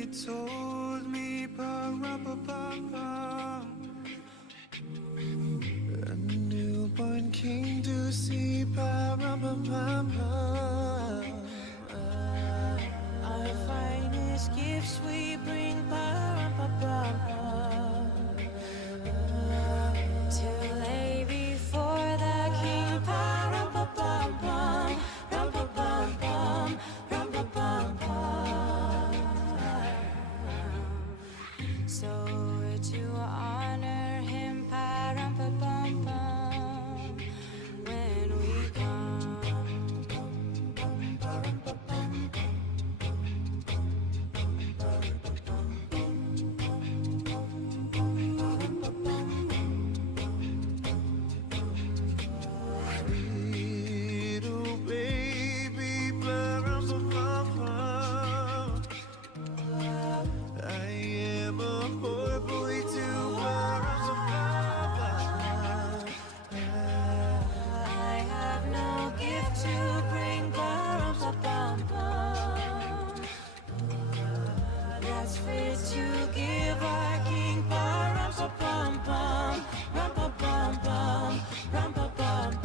they told me, pa-rum-pa-pum-pum, a newborn king to see, pa-rum-pa-pum-pum. Our finest gifts we bring, pa-rum-pa-pum-pum, to lay before the king, pa-rum-pa-pum-pum, rum-pa-pum-pum, rum-pa-pum-pum. So to honor him, pa-rum-pa-pum-pum, when we come, Little baby, pa-rum-pa-pum-pum, I am a poor boy too, pa-rum-pa-pum-pum. I have no gift to bring, pa-rum-pa-pum-pum, that's fit to give our king, pa-rum-pa-pum-pum, rum-pa-pum-pum, rum-pa-pum-pum.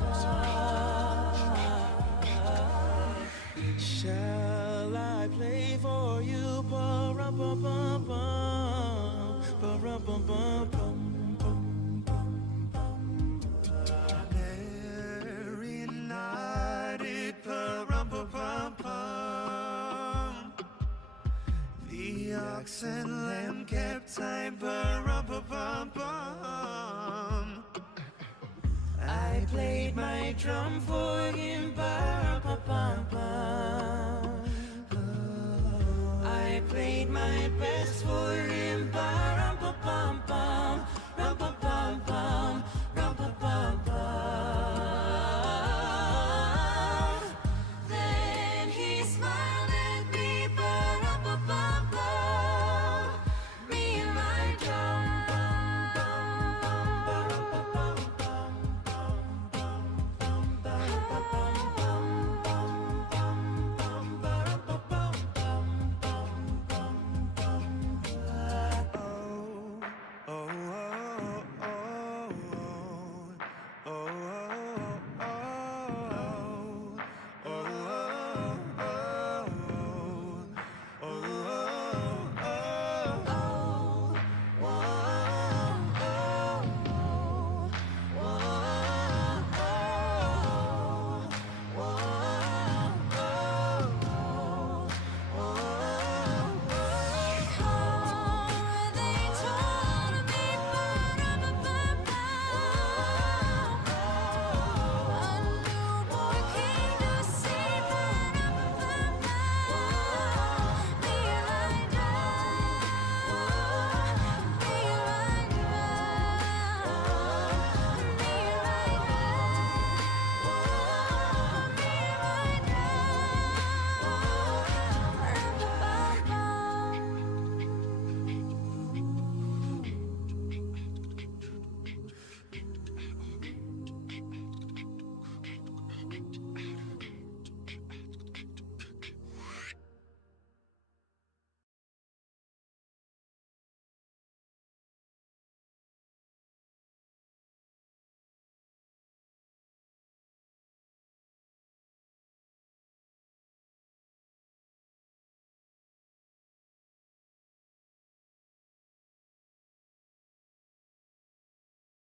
Shall I play for you, pa-rum-pa-pum-pum, pa-rum-pa-pum-pum? Mary nodded, pa-rum-pa-pum-pum. The ox and lamb kept time, pa-rum-pa-pum-pum. I played my drum for him, pa-rum-pa-pum-pum. I played my best for him,